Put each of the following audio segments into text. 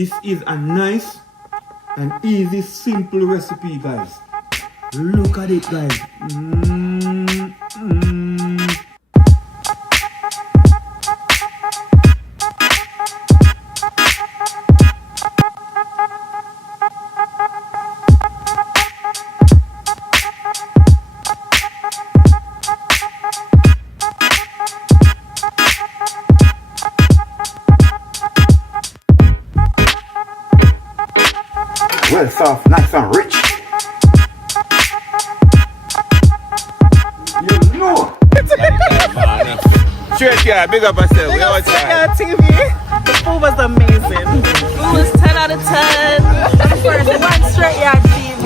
This is a nice and easy, simple recipe, guys. Look at it, guys. Well soft, nice and rich. You know. Str8yaad, big up yourself. Big up Str8yaad TV. The food was amazing. Food was 10 out of 10. First one Str8yaad TV,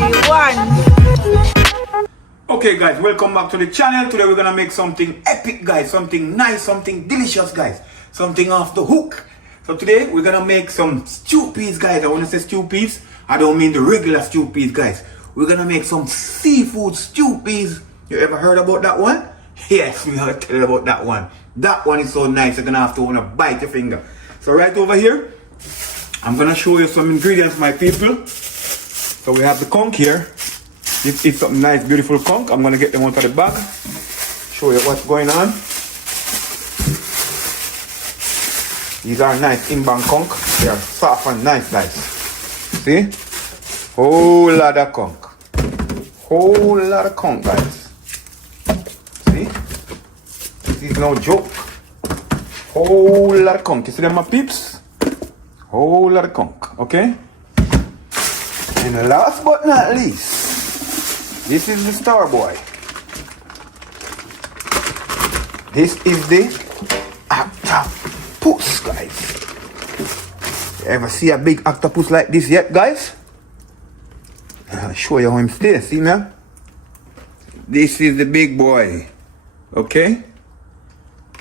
1. Okay guys, welcome back to the channel. Today we're gonna make something epic, guys. Something nice, something delicious, guys. Something off the hook. So today we're gonna make some stew peas, guys. I wanna say stew peas. I don't mean the regular stew peas, guys. We're gonna make some seafood stew peas. You ever heard about that one? Yes, we're gonna tell you about that one. That one is so nice, you're gonna have to wanna bite your finger. So right over here, I'm gonna show you some ingredients, my people. So we have the conch here. This is some nice, beautiful conch. I'm gonna get them out of the bag. Show you what's going on. These are nice inbound conch. They are soft and nice, guys. See? Whole lot of conch. Whole lot of conch, guys. See? This is no joke. Whole lot of conch. You see them, my peeps? Whole lot of conch, okay? And last but not least, this is the star boy. This is the octopus, guys. You ever see a big octopus like this yet, guys? I'll show you how him stay. See now? This is the big boy. Okay?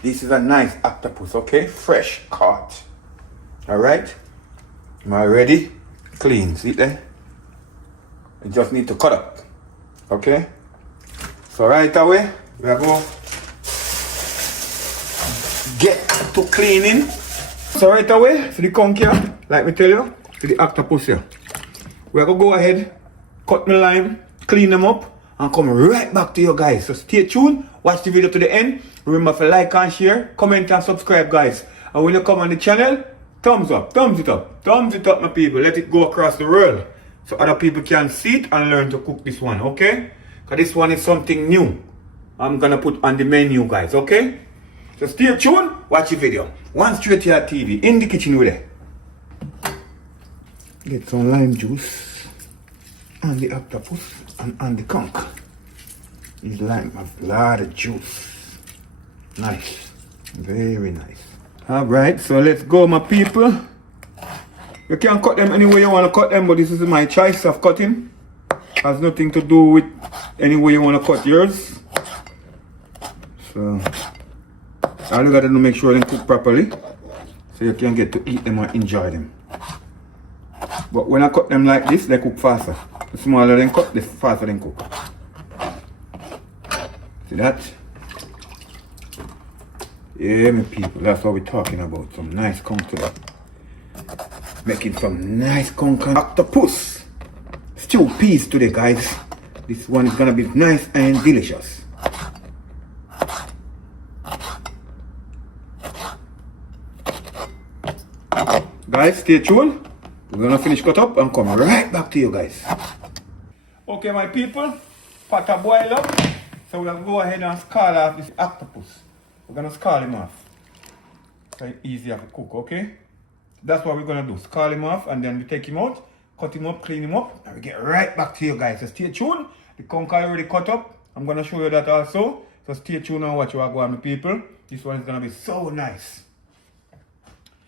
This is a nice octopus, okay? Fresh caught. Alright? Am I ready? Clean. See there? You just need to cut up. Okay? So right away, we are going to get to cleaning. So right away, for the conch here, like me tell you, for the octopus here, we are going to go ahead, cut my lime, clean them up, and come right back to you guys. So stay tuned, watch the video to the end. Remember to like and share, comment and subscribe, guys. And when you come on the channel, thumbs up, thumbs it up, my people. Let it go across the world so other people can see it and learn to cook this one, okay? Because this one is something new I'm going to put on the menu, guys, okay? So stay tuned, watch the video. One Str8yaad TV in the kitchen with it. Get some lime juice on the octopus and on the conch. This lime has a lot of juice. Nice. Very nice. Alright, so let's go, my people. You can cut them any way you want to cut them, but this is my choice of cutting. Has nothing to do with any way you want to cut yours. So all you gotta do, make sure they cook properly so you can get to eat them and enjoy them. But when I cut them like this, they cook faster. The smaller they cut, the faster they cook. See that? Yeah, my people, that's what we're talking about. Some nice conch today. Making some nice conch and octopus stew peas today, guys. This one is gonna be nice and delicious. Guys, stay tuned. We're gonna finish cut up and come right back to you guys. Okay, my people, pot a boil up. So we're gonna go ahead and scald off this octopus. We're gonna scald him off. So it's easier to cook, okay? That's what we're gonna do. Scald him off and then we take him out, cut him up, clean him up, and we get right back to you guys. So stay tuned. The conch I already cut up. I'm gonna show you that also. So stay tuned and watch what I go on, my people. This one is gonna be so nice.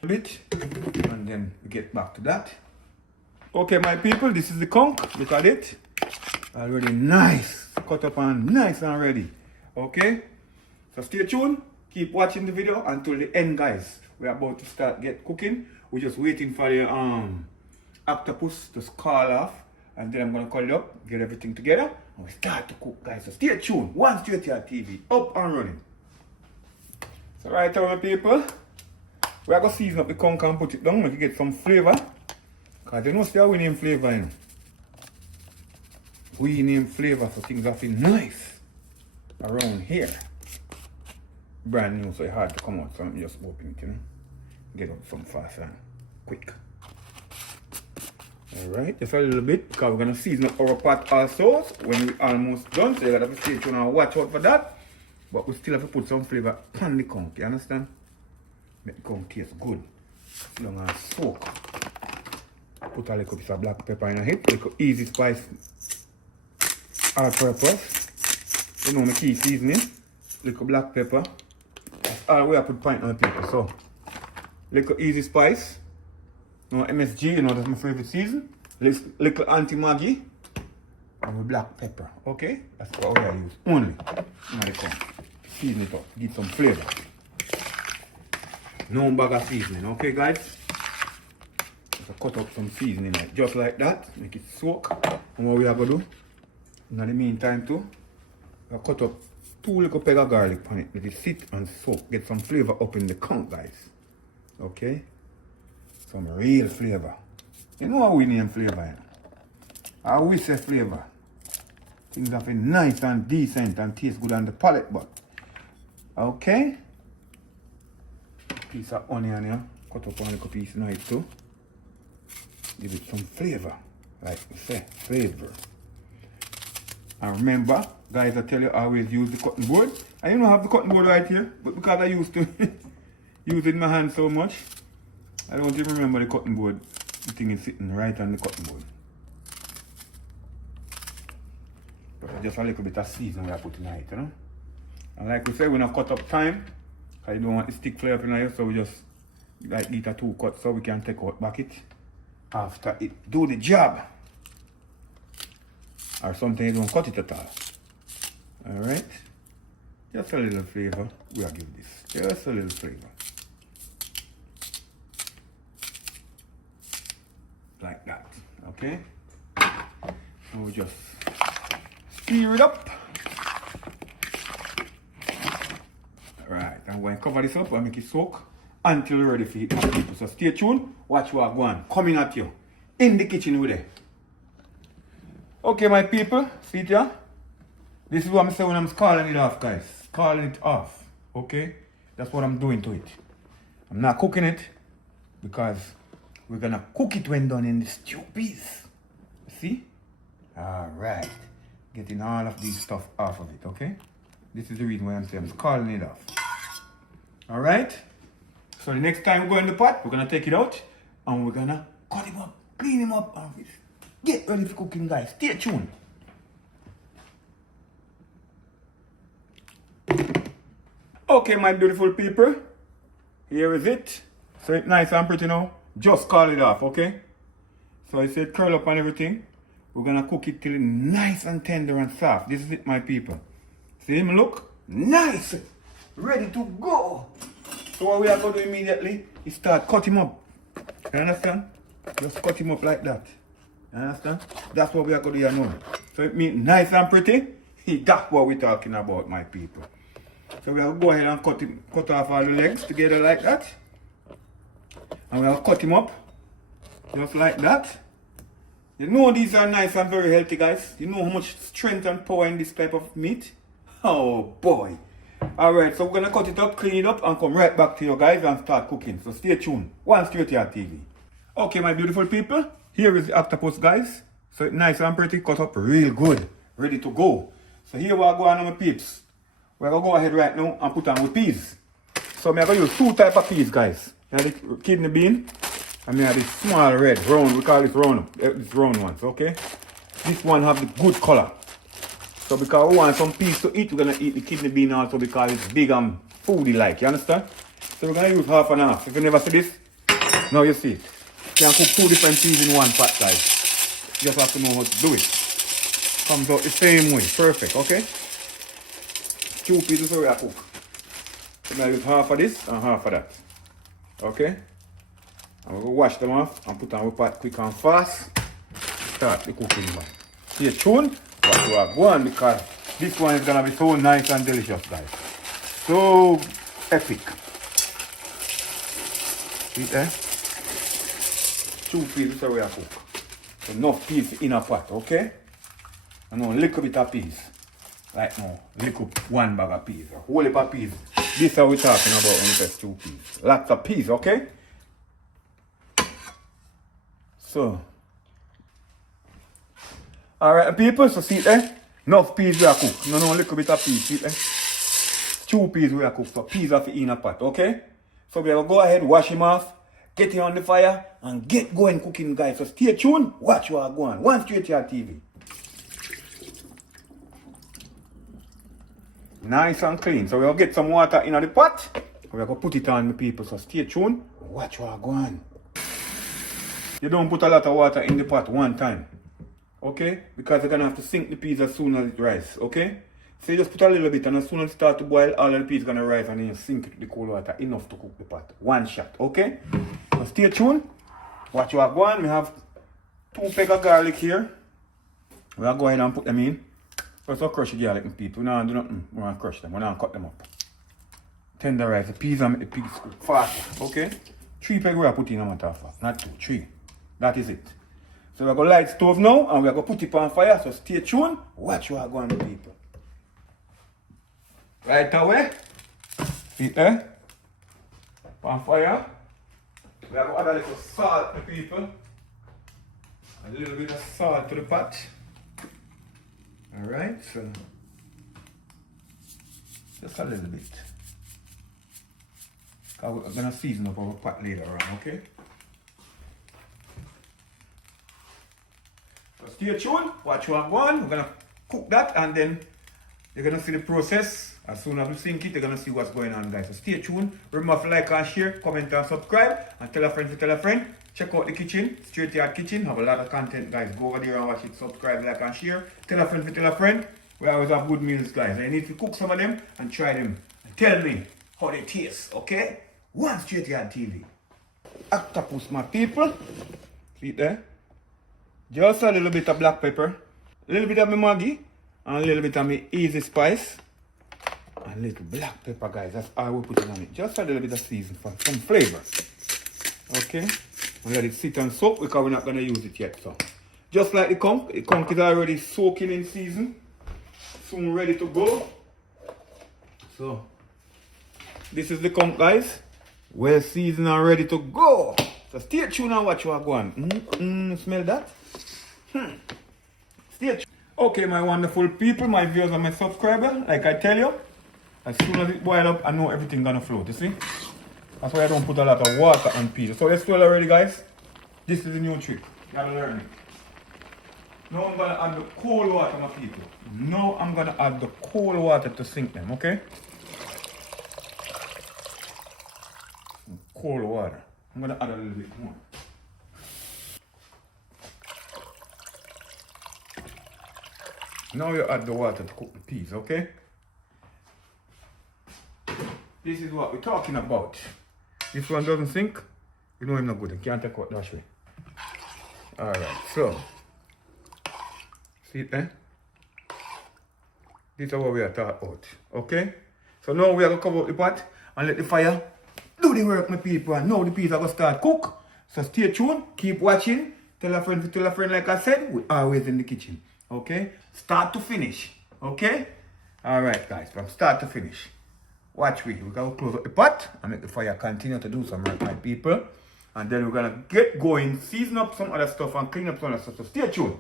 Bit and then we get back to that. Okay, my people, this is the conch. Look at it, already nice, cut up and nice and ready. Okay, so stay tuned, keep watching the video until the end, guys. We're about to start get cooking. We're just waiting for the octopus to scald off, and then I'm gonna cut it up, get everything together, and we start to cook, guys. So stay tuned. One Str8yaad TV up and running. So right now, my people, we are going to season up the conch and put it down, make it get some flavor. Because you know, still we name flavor, you know. We name flavor, so things are feel nice around here. Brand new, so it's hard to come out, so I'm just open it, you know. Get up some fast and quick. Alright, just a little bit, because we're going to season up our pot also when we're almost done, so you gotta stay tuned and watch out for that. But we still have to put some flavor on the conch, you understand? Make the conch taste good. Sit down and soak. Put a little piece of black pepper in it, little easy spice, all purpose. You know my key seasoning, little black pepper. That's all we have put pint on people. So, little easy spice, you know, MSG, you know that's my favorite season. Little anti-Maggie, and with black pepper. Okay, that's what we use only. Now they come, season it up, give some flavor. No bag of seasoning, okay guys? So cut up some seasoning like just like that, make it soak. And what we are going to do, in the meantime too, we'll cut up 2 little peg of garlic on it, let it sit and soak, get some flavor up in the conch guys. Okay? Some real flavor. You know how we name flavor, you know? How we say flavor. Things have been nice and decent and taste good on the palate, but okay? Piece of onion here, cut up one little piece nice too. Give it some flavor, like we say, flavor. And remember, guys, I tell you always use the cutting board. I don't have the cutting board right here, but because I used to use it in my hand so much, I don't even remember the cutting board. The thing is sitting right on the cutting board. But just a little bit of seasoning I put in it, you know. And like we said, we're not cut up thyme. I don't want the stick flavor in here, so we just like eat a 2 cuts so we can take out back it after it do the job. Or sometimes you don't cut it at all. Alright? Just a little flavor. We'll give this. Just a little flavor. Like that. Okay? So we just stir it up. Alright, I'm going to cover this up and make it soak until you're ready for it, my people. So stay tuned, watch what I'm going. Coming at you in the kitchen with it. Okay, my people, see it here? This is what I'm saying when I'm scalding it off, guys. Scalding it off, okay? That's what I'm doing to it. I'm not cooking it because we're going to cook it when done in the stew piece. See? Alright. Getting all of these stuff off of it, okay? This is the reason why I'm saying I'm scalding it off. Alright? So the next time we go in the pot, we're gonna take it out and we're gonna cut him up, clean him up, and get ready for cooking, guys. Stay tuned. Okay, my beautiful people. Here is it. So it's nice and pretty now. Just call it off, okay? So I said curl up and everything. We're gonna cook it till it's nice and tender and soft. This is it, my people. See him look? Nice! Ready to go! So what we are going to do immediately is start cut him up. You understand? Just cut him up like that. You understand? That's what we are going to do now. So it means nice and pretty. That's what we're talking about, my people. So we have to go ahead and cut off all the legs together like that. And we have to cut him up. Just like that. You know these are nice and very healthy, guys. You know how much strength and power in this type of meat? Oh boy. Alright, so we're gonna cut it up, clean it up, and come right back to you guys and start cooking. So stay tuned. Str8yaad TV. Okay, my beautiful people. Here is the octopus, guys. So it's nice and pretty, cut up real good. Ready to go. So here we are going on, my peeps. We're gonna go ahead right now and put on with peas. So I'm gonna use 2 types of peas, guys. I have the kidney bean, and I have this small red, round, we call it round, this round ones, okay? This one have the good color. So because we want some peas to eat, we're going to eat the kidney bean also because it's big and foody like, you understand? So we're going to use half and half. If you never see this, now you see it. You can cook 2 different peas in one pot, guys. You just have to know how to do it. Comes out the same way, perfect, okay? 2 peas is how we cook. So I'm going to use half of this and half of that. Okay? And we're going to wash them off and put on our pot quick and fast. Start the cooking one. Stay tuned. What we are going because this one is gonna be so nice and delicious, guys. So epic. See there? 2 peas so we are cook. Enough peas in a pot, okay? And now little bit of peas. Like now, little 1 bag of peas. A whole heap of peas. This is what we're talking about when we say stew peas. Lots of peas, okay? So. Alright people, so see there? Enough peas we are cook. No, little bit of peas, see there? Stew peas we are cook. So peas are in a pot, okay? So we will go ahead, wash him off, get it on the fire, and get going cooking, guys. So stay tuned, watch what I go on. Str8yaad TV. Nice and clean. So we'll get some water in the pot. We're going to put it on, the people. So stay tuned, watch what I go on. You don't put a lot of water in the pot one time. Okay? Because you're going to have to sink the peas as soon as it rises. Okay? So you just put a little bit, and as soon as it starts to boil, all of the peas are going to rise, and then you sink it with the cold water enough to cook the pot. One shot, okay? So stay tuned. Watch what go on. We have 2 pegs of garlic here. We'll go ahead and put them in. First we'll crush the garlic, people. We don't do nothing. We want to crush them. We don't cut them up. Tenderize the peas and make the peas cook faster, okay? 3 pegs we'll put in a matter of fact. Not 2, 3. That is it. So we're going to light stove now, and we're going to put it on fire. So stay tuned. Watch what go on, people. Right away, see there, on fire. We are going to add a little salt to people. A little bit of salt to the pot. Alright, so just a little bit. Because we're going to season up our pot later on, okay? So stay tuned, watch what go on. We're going to cook that, and then you're going to see the process. As soon as we sink it, you're going to see what's going on, guys. So stay tuned. Remember to like and share, comment and subscribe. And tell a friend to tell a friend. Check out the kitchen, Str8yaad Kitchen. Have a lot of content, guys. Go over there and watch it. Subscribe, like and share. Tell a friend to tell a friend. We always have good meals, guys. I need to cook some of them and try them. And tell me how they taste, okay? Str8yaad TV. Octopus, my people. See it there? Just a little bit of black pepper. A little bit of my Maggie. And a little bit of my easy spice. And a little black pepper, guys. That's all we put on it. Just a little bit of season for some flavor. Okay? And let it sit and soak because we're not going to use it yet. So, just like the conch is already soaking in season. Soon ready to go. So, this is the conch, guys. Well seasoned and ready to go. So, stay tuned and watch what going on. Smell that? Stay tuned. Okay, my wonderful people, my viewers and my subscribers, like I tell you, as soon as it boils up, I know everything gonna float, you see? That's why I don't put a lot of water on peas. So let's do it already, guys. This is the new trick. You gotta learn it. Now I'm gonna add the cold water, my people. Now I'm gonna add the cold water to sink them, okay? Cold water. I'm gonna add a little bit more. Now you add the water to cook the peas, okay? This is what we're talking about. This one doesn't sink, you know it's not good. You can't take out that way. Alright, so. See it there? This is what we are talking about, okay? So now we are going to cover up the pot and let the fire do the work, my people. And now the peas are going to start cook. So stay tuned, keep watching. Tell a friend like I said, we're always in the kitchen. Okay? Start to finish. Okay? Alright guys, from start to finish. Watch we're going to close up the pot and make the fire continue to do some work, my people. And then we're going to get going, season up some other stuff and clean up some other stuff. So stay tuned.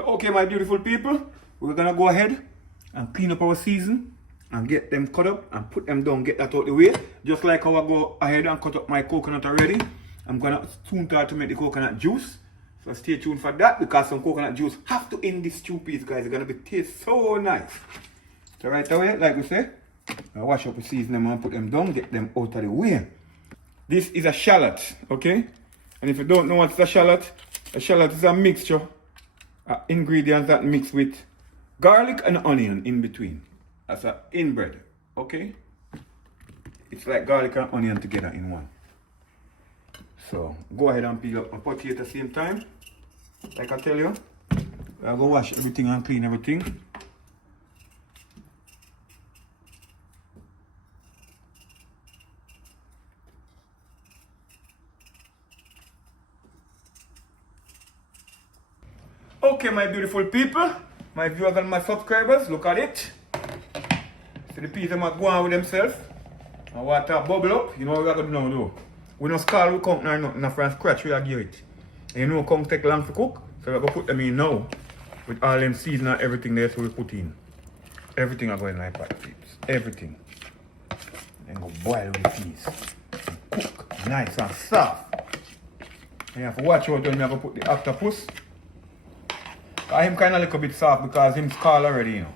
Okay, my beautiful people, we're going to go ahead and clean up our season and get them cut up and put them down, get that out the way. Just like how I go ahead and cut up my coconut already. I'm going to soon start to make the coconut juice. So stay tuned for that because some coconut juice have to in this stew piece, guys. It's going to be taste so nice. So right away, like we say, I wash up the season them and put them down, get them out of the way. This is a shallot, okay? And if you don't know what's a shallot is a mixture of ingredients that mix with garlic and onion in between. That's an inbread, okay? It's like garlic and onion together in one. So go ahead and peel up and potato at the same time. Like I tell you, I'll go wash everything and clean everything. Okay, my beautiful people, my viewers and my subscribers, look at it. See the peas them are going with themselves. And water bubble up. You know what we're going to do now though? We don't scald with conch nor nothing from scratch, we are give it. And you know conch take long to cook, so we're going to put them in now. With all them season and everything there, so we put in. Everything are going like that, peeps. Everything. Then go boil with the peas. And cook nice and soft. And you have to watch out when you have to put the octopus. I'm kind of a little bit soft because him scald already, you know.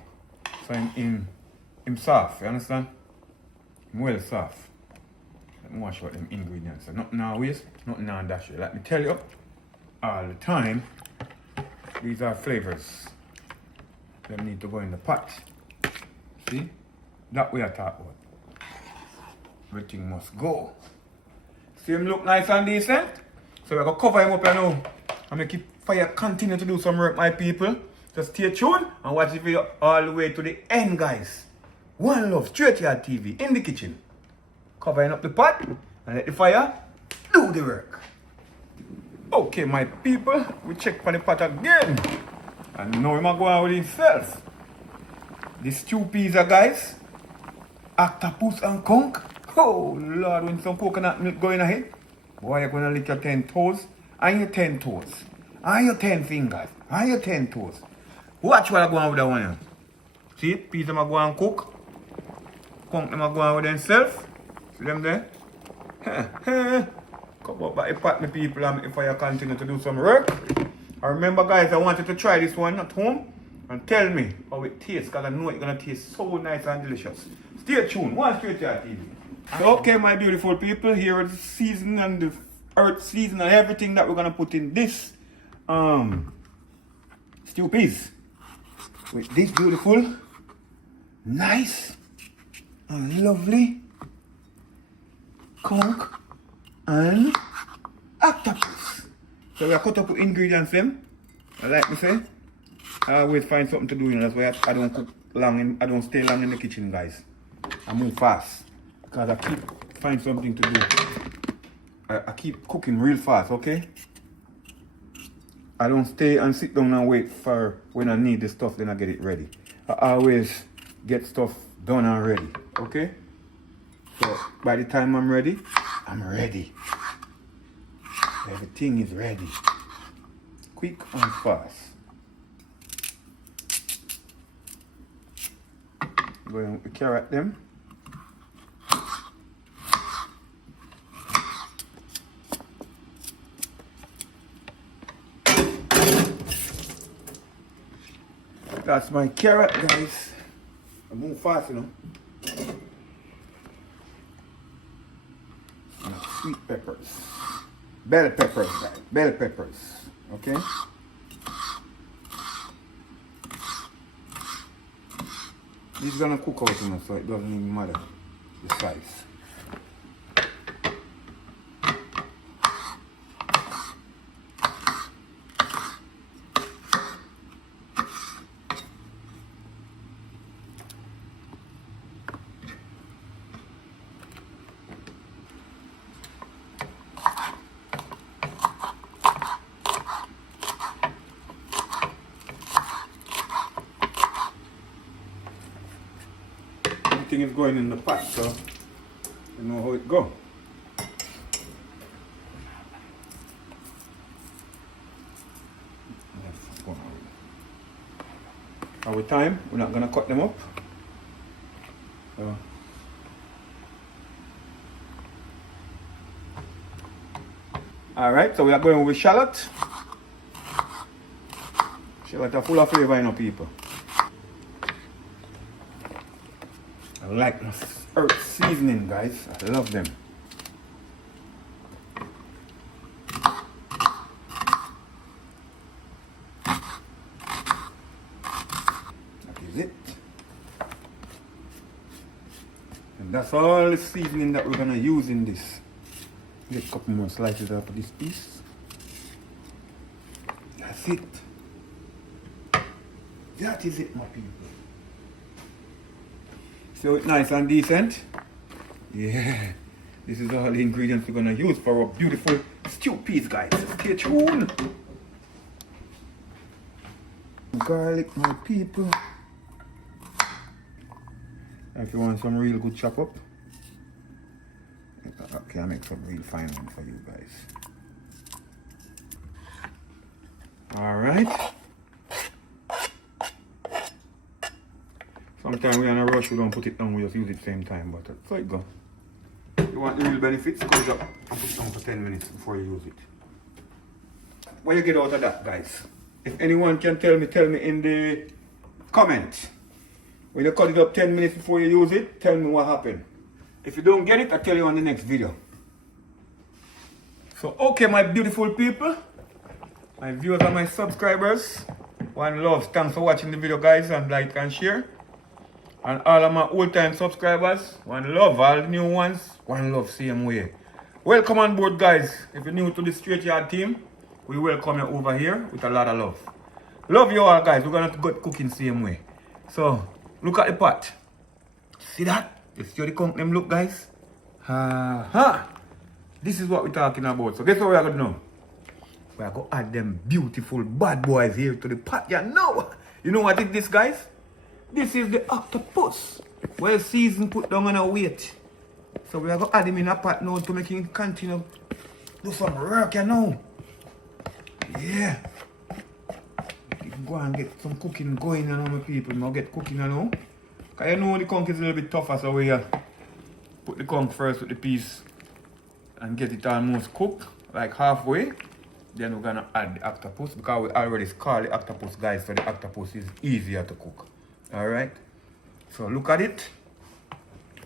So him soft, you understand? Him well soft. Let me watch what them ingredients are. Nothing now waste, nothing now dash. Let me tell you all the time, these are flavors. They need to go in the pot. See? That way I talk about. Everything must go. See him look nice and decent? So we're going to cover him up now. And make it fire continue to do some work, my people. Just stay tuned and watch the video all the way to the end, guys. One love, Str8yaad TV in the kitchen. Covering up the pot and let the fire do the work. Okay, my people, we check for the pot again. And now we're going with himself. The stew peas, guys. Octopus and conch. Oh, Lord, when some coconut milk going ahead, boy, you're going to lick your 10 toes. And your 10 toes. And your 10 fingers. And your 10 toes. Watch what I'm going with that one. See, peas them are going to cook. Conch them are going with themselves. See them there? Come up by the pot, my people, and if I continue to do some work. I remember, guys, I wanted to try this one at home and tell me how it tastes, because I know it's going to taste so nice and delicious. Stay tuned. One Str8yaad TV. So, okay, my beautiful people, here is the season and the earth season and everything that we're going to put in this stew peas. With this beautiful, nice, and lovely conch and octopus. So we are cut up with ingredients them. Like me say, I always find something to do, you know. That's why I don't cook long I don't stay long in the kitchen, guys. I move fast. Because I keep find something to do. I keep cooking real fast, okay? I don't stay and sit down and wait for when I need the stuff, then I get it ready. I always get stuff done and ready, okay? So by the time I'm ready, I'm ready. Everything is ready. Quick and fast. Going to carrot them. That's my carrot, guys. I move fast, you know. And sweet peppers. Bell peppers, guys. Bell peppers. Okay? This is gonna cook out, you know, so it doesn't even matter the size. Everything is going in the pot, so you know how it go. Our time, we're not gonna cut them up. So. Alright, so we are going with shallot. Shallot are full of flavor, you know, people. I like my earth seasoning, guys. I love them. That is it. And that's all the seasoning that we're gonna use in this. Get a couple more slices out of this piece. That's it. That is it, my people. So it's nice and decent. Yeah. This is all the ingredients we're gonna use for our beautiful stew peas, guys. Stay tuned. Garlic, my people. If you want some real good chop up, okay, I'll make some real fine one for you guys. Alright. Sometimes we're in a rush, we don't put it down, we just use it same time, but so it go. You want the real benefits, close up and put it down for 10 minutes before you use it. What you get out of that, guys? If anyone can tell me in the comment. When you cut it up 10 minutes before you use it, tell me what happened. If you don't get it, I'll tell you on the next video. So, okay, my beautiful people, my viewers and my subscribers, one love, thanks for watching the video, guys, and like and share. And all of my old-time subscribers, one love, all the new ones, one love, same way. Welcome on board, guys. If you're new to the Str8yaad team, we welcome you over here with a lot of love. Love you all, guys. We're gonna get cooking same way. So, look at the pot. See that? You see how the conch them look, guys? This is what we're talking about. So guess what we're going to do now? We're going to add them beautiful bad boys here to the pot. Yeah, no. You know what is this, guys? This is the octopus. Well seasoned, put down on a weight. So we're going to add him in a pot now to make him continue do some work, you know. Yeah. Go and get some cooking going, you know, my people. Now get cooking, you know. Because you know the conch is a little bit tougher, so we put the conch first with the piece and get it almost cooked, like halfway. Then we're gonna add the octopus because we already scarred the octopus, guys, so the octopus is easier to cook. Alright? So look at it.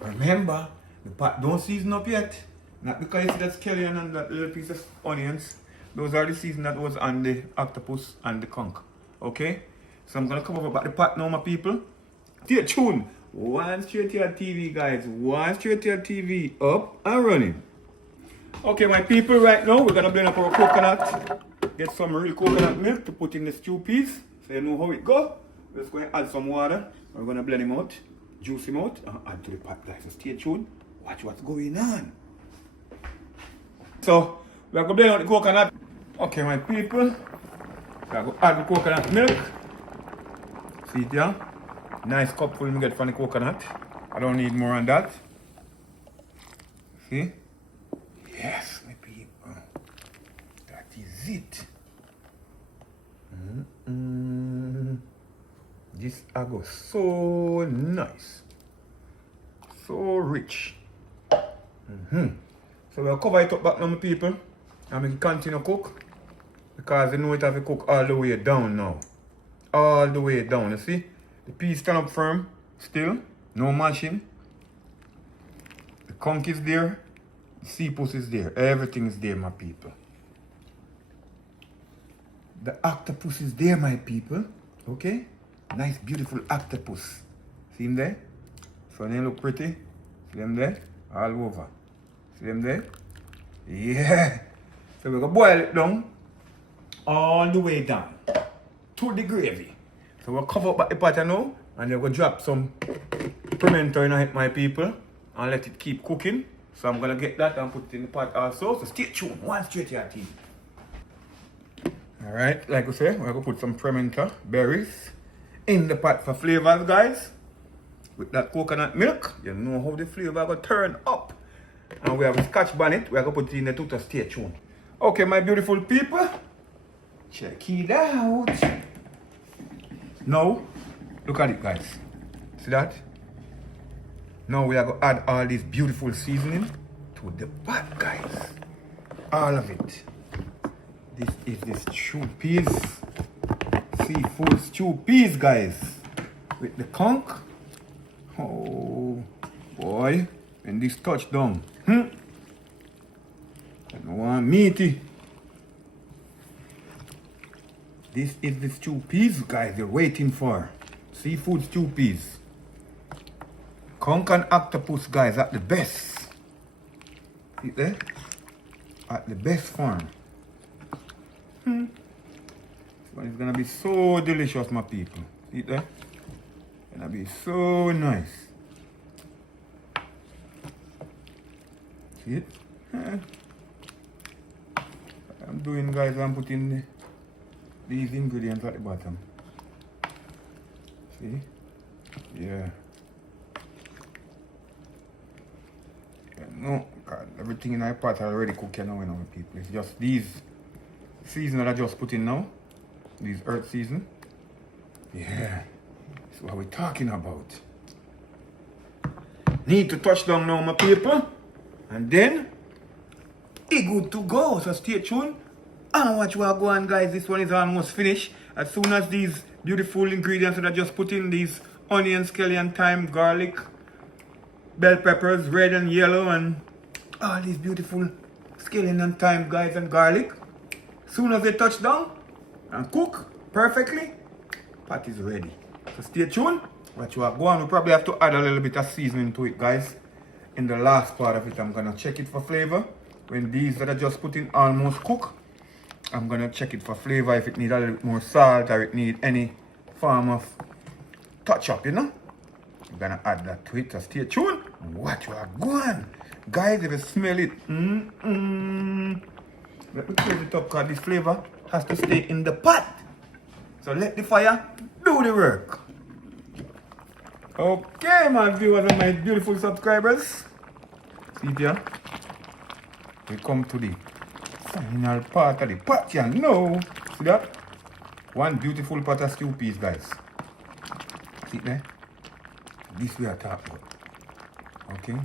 Remember, the pot don't season up yet. Not because you see that scallion and that little piece of onions. Those are the season that was on the octopus and the conch. Okay? So I'm gonna come over back the pot now, my people. Stay tuned. One Str8yaad TV, guys. One Str8yaad TV up and running. Okay, my people, right now we're gonna blend up our coconut. Get some real coconut milk to put in the stew peas. So you know how it go. We're just going to add some water. We're gonna blend him out, juice him out, and add to the pot, guys. So stay tuned. Watch what's going on. So we're gonna blend out the coconut. Okay, my people. We're gonna add the coconut milk. See it here? Nice cupful we get from the coconut. I don't need more on that. See? Yes, my people. That is it. This go so nice. So rich. So we'll cover it up back now, my people. And we can continue cook. Because you know it have to cook all the way down now. All the way down, you see? The peas stand up firm, still, no mashing. The conch is there, the sea puss is there, everything is there, my people. The octopus is there, my people, okay? Nice, beautiful octopus. See him there? So they look pretty. See them there? All over. See them there? Yeah. So we're gonna boil it down, all the way down, to the gravy. So we'll cover up the pot now, and then we'll drop some pimento in it, my people, and let it keep cooking. So I'm gonna get that and put it in the pot also. So stay tuned, one Str8yaad TV. Alright, like we say, we're gonna put some pimento berries in the pot for flavors, guys. With that coconut milk, you know how the flavor gonna turn up. And we have a scotch bonnet, we're gonna put it in the too, to stay tuned. Okay, my beautiful people, check it out. Now, look at it, guys. See that? Now we are going to add all this beautiful seasoning to the pot, guys. All of it. This is the stew peas. Seafood stew peas, guys. With the conch. Oh, boy. And this touchdown. I don't want meaty. This is the stew peas, guys, you're waiting for. Seafood stew peas. Conch and octopus, guys, at the best. See there? At the best form. This one is gonna be so delicious, my people. See there? Gonna be so nice. See it? I'm doing, guys, I'm putting these ingredients at the bottom. See? Yeah. No, God, everything in our pot already cooked now, you know, people. It's just these season that I just put in now. These earth season. Yeah. That's what we're talking about. Need to touch down now, my people. And then, it's good to go. So stay tuned and watch what go on, guys. This one is almost finished. As soon as these beautiful ingredients that I just put in, these onions, scallion, thyme, garlic, bell peppers, red and yellow, and all these beautiful scallion and thyme, guys, and garlic. Soon as they touch down and cook perfectly, pot is ready. So stay tuned. Watch what go on. We probably have to add a little bit of seasoning to it, guys. In the last part of it, I'm gonna check it for flavor. When these that I just put in almost cook, I'm gonna check it for flavor, if it need a little bit more salt or it need any form of touch up, you know. I'm gonna add that to it. So stay tuned. Watch what go on. Guys, if you smell it, let me close it up because this flavor has to stay in the pot. So let the fire do the work. Okay, my viewers and my beautiful subscribers. See here? We come to the final part of the pot here. No. See that? One beautiful pot of stew peas, guys. See there? This we are talking about. Okay?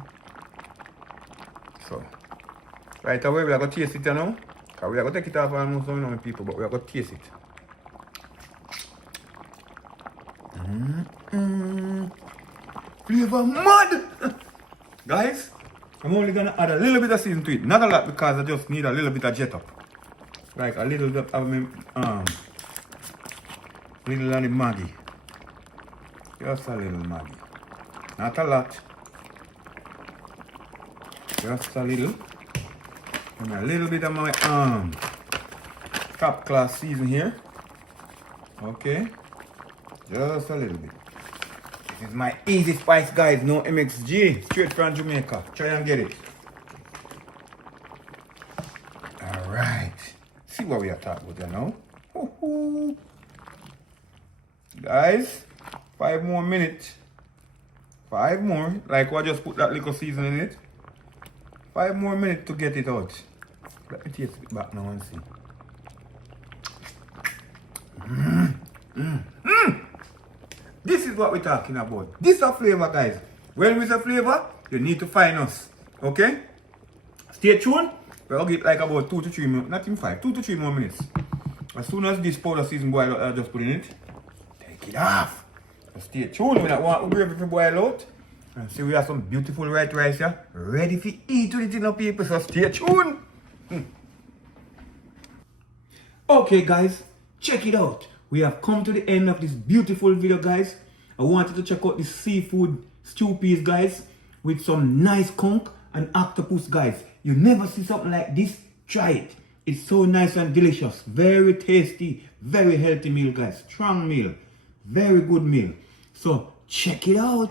So, right away we are going to taste it now. Because we are going to take it off almost now, my people, but we are going to taste it. Flavor mud! Guys, I'm only gonna add a little bit of season to it. Not a lot because I just need a little bit of jet up. Like a little bit of little of the Maggie. Just a little Maggie. Not a lot. Just a little. And a little bit of my top class season here. Okay. Just a little bit. This is my easy spice, guys. No MXG. Straight from Jamaica. Try and get it. Alright. See what we are talking about here now. Woohoo. Guys, 5 more minutes. 5 more. Like I just put that little season in it. 5 more minutes to get it out. Let me taste it back now and see. This is what we're talking about. This is a flavor, guys. When we say flavor, you need to find us. Okay? Stay tuned. We'll get like about 2 to 3 minutes. Not even 5. 2 to 3 more minutes. As soon as this powder season boil out, I'll just put in it. Take it off. So stay tuned. We don't want the gravy to boil out. And see, we have some beautiful white rice here. Ready for eat with it, you know, people. So stay tuned. Okay, guys. Check it out. We have come to the end of this beautiful video, guys. I wanted to check out this seafood stew peas, guys, with some nice conch and octopus, guys. You never see something like this. Try it. It's so nice and delicious. Very tasty, very healthy meal, guys. Strong meal. Very good meal. So check it out.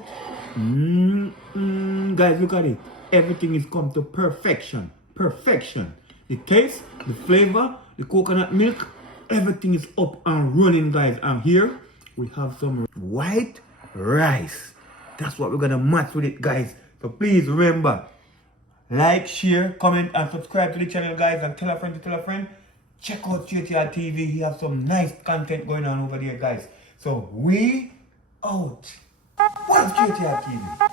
Guys, look at it. Everything is come to perfection. Perfection. The taste, the flavor, the coconut milk, everything is up and running, guys. And here we have some white rice. That's what we're gonna match with it, guys. So please remember, like, share, comment, and subscribe to the channel, guys. And tell a friend to tell a friend. Check out Str8yaad TV. He has some nice content going on over there, guys. So we out. What's Str8yaad TV?